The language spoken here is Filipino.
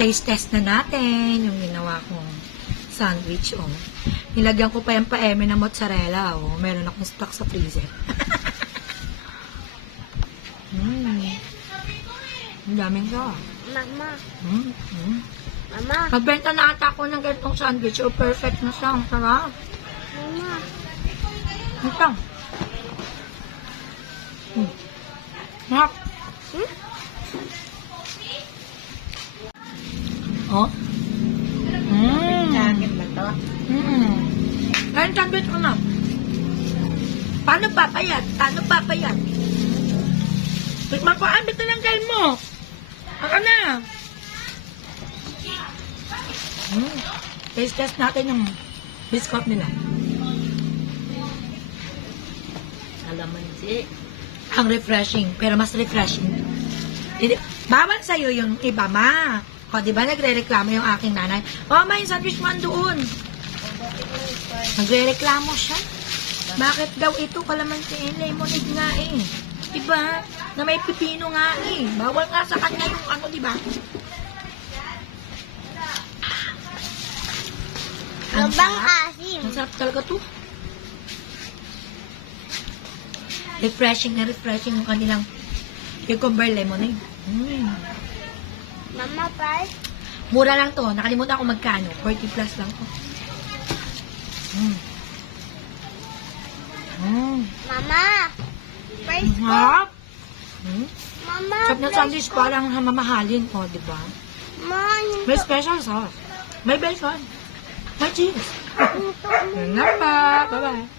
Taste test na natin yung ginawa kong sandwich, oh. Nilagyan ko pa yung pa-eme na mozzarella, oh. Meron akong stock sa freezer. Ang daming ka. Mama. Mama. Magbenta na ata ako ng ganitong sandwich, oh. Perfect na siya. Ang sarap. Mama. Ito. Sarap. Oh. Jacket ba to? Kain sandwich ko na. Paano papayat? Paano papayat? Tikman ko, bito ng kain mo. Ako na. Taste test natin yung biscuit nila. Alamansi. Ang refreshing, pero mas refreshing. Bawal sa'yo yung iba, ma. O, di ba nagre-reklamo yung aking nanay? O, ma, yung sandwich man doon. Nagre-reklamo siya. Bakit daw ito kalamansi? Lemonade nga eh. Diba? Na may pipino nga eh. Bawal nga sa kanya yung ano, diba? Ang Sobrang sarap. asim. Ang sarap talaga to. Refreshing na refreshing yung kanilang cucumber lemonade. Mama, price? Mura lang to. Nakalimutan ko magkano. 40 plus lang to. Mama. Price ko. Sarap. Mama, Sarap na sandwich parang mamahalin ko, di ba? Ma, May special sauce. May bacon. May cheese. hinto. Yan nga pa. Bye-bye.